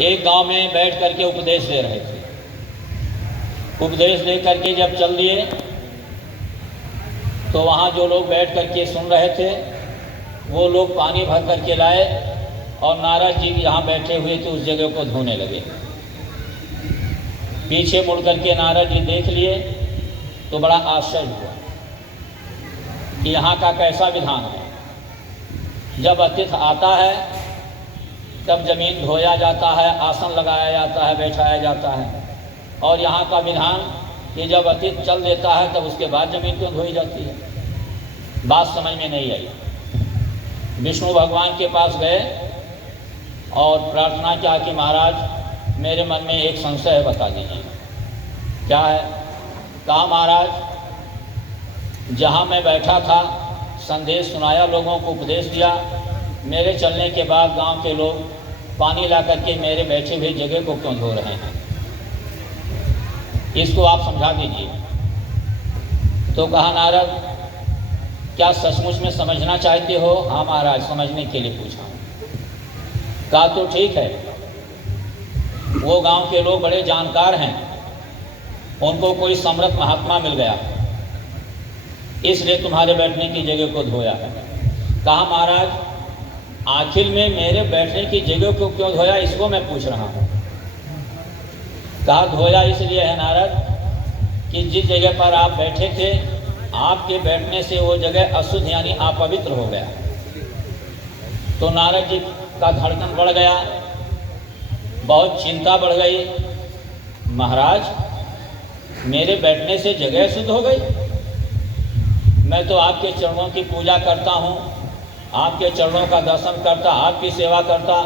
एक गांव में बैठ करके उपदेश दे रहे थे। उपदेश दे करके जब चल दिए तो वहाँ जो लोग बैठ करके सुन रहे थे वो लोग पानी भर करके लाए और नारद जी यहाँ बैठे हुए थे उस जगह को धोने लगे। पीछे मुड़ करके नारद जी देख लिए तो बड़ा आश्चर्य हुआ कि यहाँ का कैसा विधान है। जब अतिथि आता है तब जमीन धोया जाता है, आसन लगाया जाता है, बैठाया जाता है, और यहाँ का विधान कि जब अतिथि चल देता है तब उसके बाद जमीन क्यों धोई जाती है। बात समझ में नहीं आई। विष्णु भगवान के पास गए और प्रार्थना किया कि महाराज मेरे मन में एक संशय है, बता दीजिए क्या है। कहा महाराज जहाँ मैं बैठा था संदेश सुनाया, लोगों को उपदेश दिया, मेरे चलने के बाद गांव के लोग पानी ला करके मेरे बैठे हुए जगह को क्यों धो रहे हैं, इसको आप समझा दीजिए। तो कहा नारद क्या सचमुच में समझना चाहते हो? हाँ महाराज समझने के लिए पूछा। कहा तो ठीक है, वो गांव के लोग बड़े जानकार हैं, उनको कोई समर्थ महात्मा मिल गया इसलिए तुम्हारे बैठने की जगह को धोया है। कहा महाराज आखिर में मेरे बैठने की जगह को क्यों धोया, इसको मैं पूछ रहा हूँ। कहा धोया इसलिए है नारद कि जिस जगह पर आप बैठे थे आपके बैठने से वो जगह अशुद्ध यानी अपवित्र हो गया। तो नारद जी का धड़कन बढ़ गया, बहुत चिंता बढ़ गई। महाराज मेरे बैठने से जगह अशुद्ध हो गई? मैं तो आपके चरणों की पूजा करता हूँ, आपके चरणों का दर्शन करता, आपकी सेवा करता,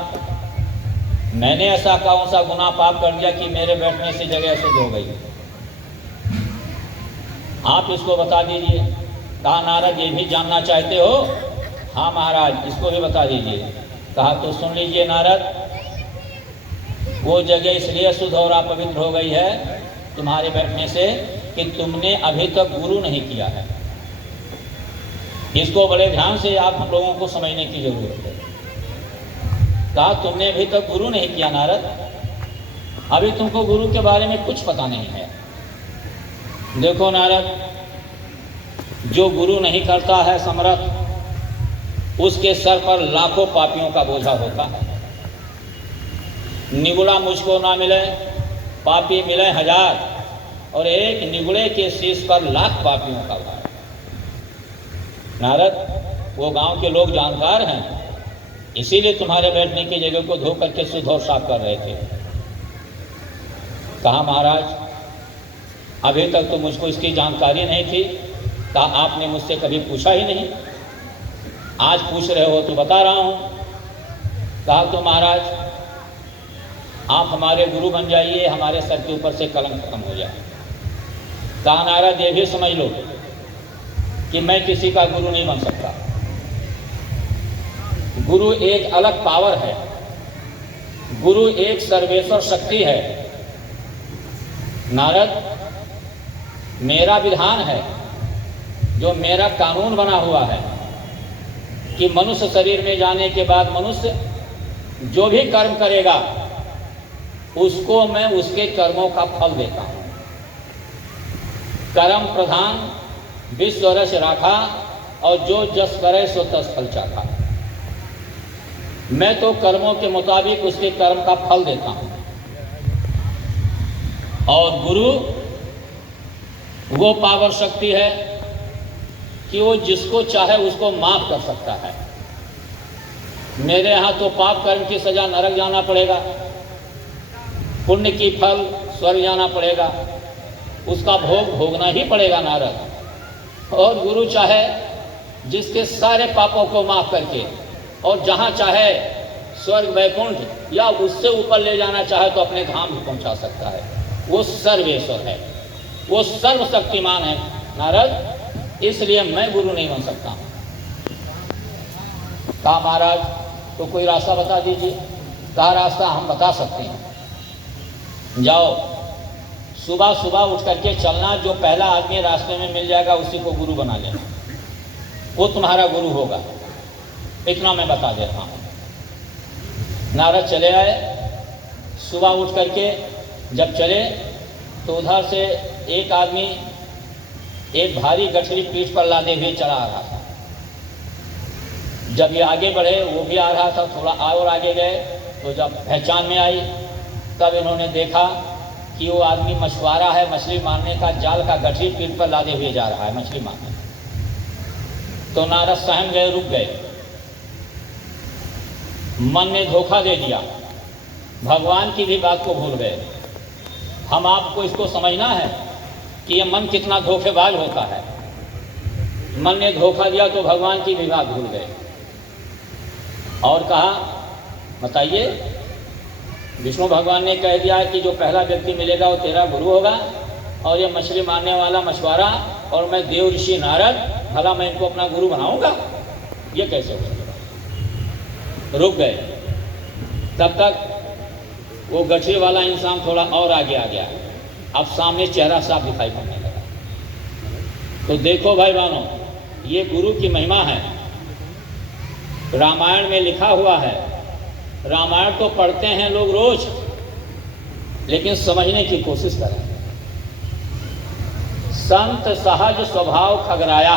मैंने ऐसा कौन सा गुनाह पाप कर दिया कि मेरे बैठने से जगह अशुद्ध हो गई? आप इसको बता दीजिए। कहा नारद ये भी जानना चाहते हो? हाँ महाराज इसको भी बता दीजिए। कहा तो सुन लीजिए नारद, वो जगह इसलिए अशुद्ध और अपवित्र हो गई है तुम्हारे बैठने से कि तुमने अभी तक गुरु नहीं किया है। इसको बड़े ध्यान से आप हम लोगों को समझने की जरूरत है। कहा तुमने अभी तक गुरु नहीं किया नारद, अभी तुमको गुरु के बारे में कुछ पता नहीं है। देखो नारद, जो गुरु नहीं करता है समर्थ, उसके सर पर लाखों पापियों का बोझा होता है। निगुड़ा मुझको ना मिले, पापी मिले हजार, और एक निगुड़े के शीश पर लाख पापियों का भार। नारद वो गांव के लोग जानकार हैं, इसीलिए तुम्हारे बैठने की जगह को धो करके शुद्ध और साफ कर रहे थे। कहा महाराज अभी तक तो मुझको इसकी जानकारी नहीं थी। कहा आपने मुझसे कभी पूछा ही नहीं, आज पूछ रहे हो तो बता रहा हूँ। कहा तो महाराज आप हमारे गुरु बन जाइए, हमारे सर के ऊपर से कलंक खत्म हो जाए। कहा नारद ये भी समझ लो कि मैं किसी का गुरु नहीं बन सकता। गुरु एक अलग पावर है, गुरु एक सर्वेश्वर शक्ति है। नारद मेरा विधान है, जो मेरा कानून बना हुआ है कि मनुष्य शरीर में जाने के बाद मनुष्य जो भी कर्म करेगा उसको मैं उसके कर्मों का फल देता हूँ। कर्म प्रधान विश्व रस राखा, और जो जस करे सो तस फल चाखा। मैं तो कर्मों के मुताबिक उसके कर्म का फल देता हूँ। और गुरु वो पावर शक्ति है कि वो जिसको चाहे उसको माफ कर सकता है। मेरे यहाँ तो पाप कर्म की सजा नरक जाना पड़ेगा, पुण्य की फल स्वर्ग जाना पड़ेगा, उसका भोग भोगना ही पड़ेगा नारद। और गुरु चाहे जिसके सारे पापों को माफ करके और जहाँ चाहे स्वर्ग वैकुंठ या उससे ऊपर ले जाना चाहे तो अपने धाम भी पहुँचा सकता है। वो सर्वेश्वर है, वो सर्वशक्तिमान है नारद, इसलिए मैं गुरु नहीं बन सकता। कहा महाराज तो कोई रास्ता बता दीजिए। कहा रास्ता हम बता सकते हैं। जाओ सुबह सुबह उठ करके चलना, जो पहला आदमी रास्ते में मिल जाएगा उसी को गुरु बना लेना, वो तुम्हारा गुरु होगा। इतना मैं बता देता हूँ। नारद चले आए सुबह उठ करके जब चले तो उधर से एक आदमी एक भारी गठरी पीठ पर लादे हुए चला आ रहा था। जब ये आगे बढ़े वो भी आ रहा था, थोड़ा और आगे गए तो जब पहचान में आई तब इन्होंने देखा कि वो आदमी मछुआरा है, मछली मारने का जाल का गठरी पीठ पर लादे हुए जा रहा है मछली मारने। तो नारद सहम गए, रुक गए, मन ने धोखा दे दिया, भगवान की भी बात को भूल गए। हम आपको इसको समझना है कि ये मन कितना धोखेबाज होता है। मन ने धोखा दिया तो भगवान की भी बात भूल गए और कहा, बताइए, विष्णु भगवान ने कह दिया कि जो पहला व्यक्ति मिलेगा वो तेरा गुरु होगा, और ये मछली मारने वाला मछुआरा और मैं देव ऋषि नारद, भला मैं इनको अपना गुरु बनाऊंगा? ये कैसे हो सकेगा? रुक गए। तब तक वो गठरी वाला इंसान थोड़ा और आगे आ गया, अब सामने चेहरा साफ दिखाई पड़ने लगा। तो देखो भाई बहनों, ये गुरु की महिमा है। रामायण में लिखा हुआ है, रामायण तो पढ़ते हैं लोग रोज, लेकिन समझने की कोशिश करें। संत सहज स्वभाव खगराया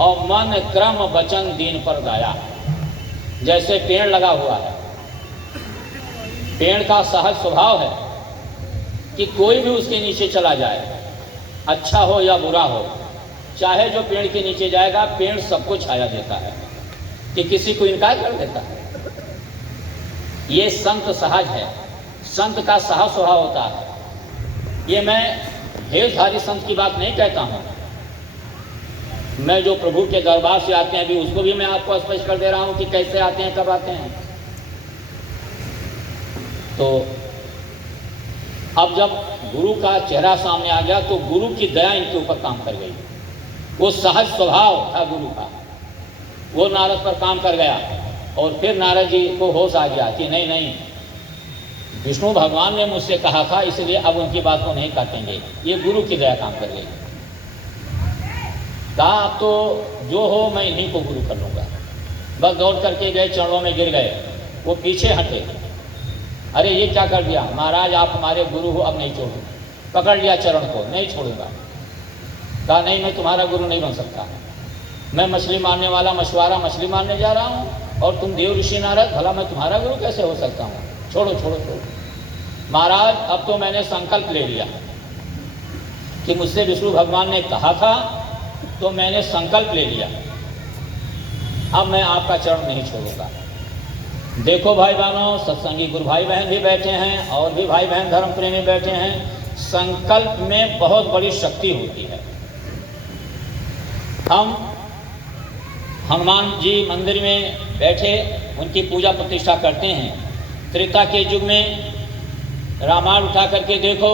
और मन क्रम वचन दीन पर गाया। जैसे पेड़ लगा हुआ है, पेड़ का सहज स्वभाव है कि कोई भी उसके नीचे चला जाए, अच्छा हो या बुरा हो, चाहे जो पेड़ के नीचे जाएगा, पेड़ सबको छाया देता है कि किसी को इनकार कर देता है। ये संत सहज है, संत का सहज स्वभाव होता है। ये मैं भेषधारी संत की बात नहीं कहता हूँ, मैं जो प्रभु के दरबार से आते हैं अभी उसको भी मैं आपको स्पष्ट कर दे रहा हूँ कि कैसे आते हैं, कब आते हैं। तो अब जब गुरु का चेहरा सामने आ गया तो गुरु की दया इनके ऊपर काम कर गई। वो सहज स्वभाव था गुरु का, वो नारद पर काम कर गया। और फिर नारद जी को होश आ गया कि नहीं नहीं, विष्णु भगवान ने मुझसे कहा था, इसलिए अब उनकी बात को नहीं काटेंगे। ये गुरु की दया काम कर गई। कहा अब तो जो हो मैं इन्हीं को गुरु कर लूँगा। बस दौड़ करके गए, चरणों में गिर गए। वो पीछे हटे, अरे ये क्या कर दिया महाराज, आप हमारे गुरु हो, अब नहीं छोड़ूंगा। पकड़ लिया चरण को, नहीं छोड़ूंगा। कहा नहीं, मैं तुम्हारा गुरु नहीं बन सकता। मैं मछली मारने वाला मछुआरा मछली मारने जा रहा हूँ और तुम देव ऋषि नारद, भला मैं तुम्हारा गुरु कैसे हो सकता हूँ? छोड़ो छोड़ो छोड़ो। महाराज अब तो मैंने संकल्प ले लिया कि मुझसे विष्णु भगवान ने कहा था, तो मैंने संकल्प ले लिया, अब मैं आपका चरण नहीं छोड़ूंगा। देखो भाई बहनों, सत्संगी गुरु भाई बहन भी बैठे हैं और भी भाई बहन धर्म प्रेमी बैठे हैं। संकल्प में बहुत बड़ी शक्ति होती है। हम हनुमान जी मंदिर में बैठे उनकी पूजा प्रतिष्ठा करते हैं। त्रेता के युग में रामायण उठा करके देखो,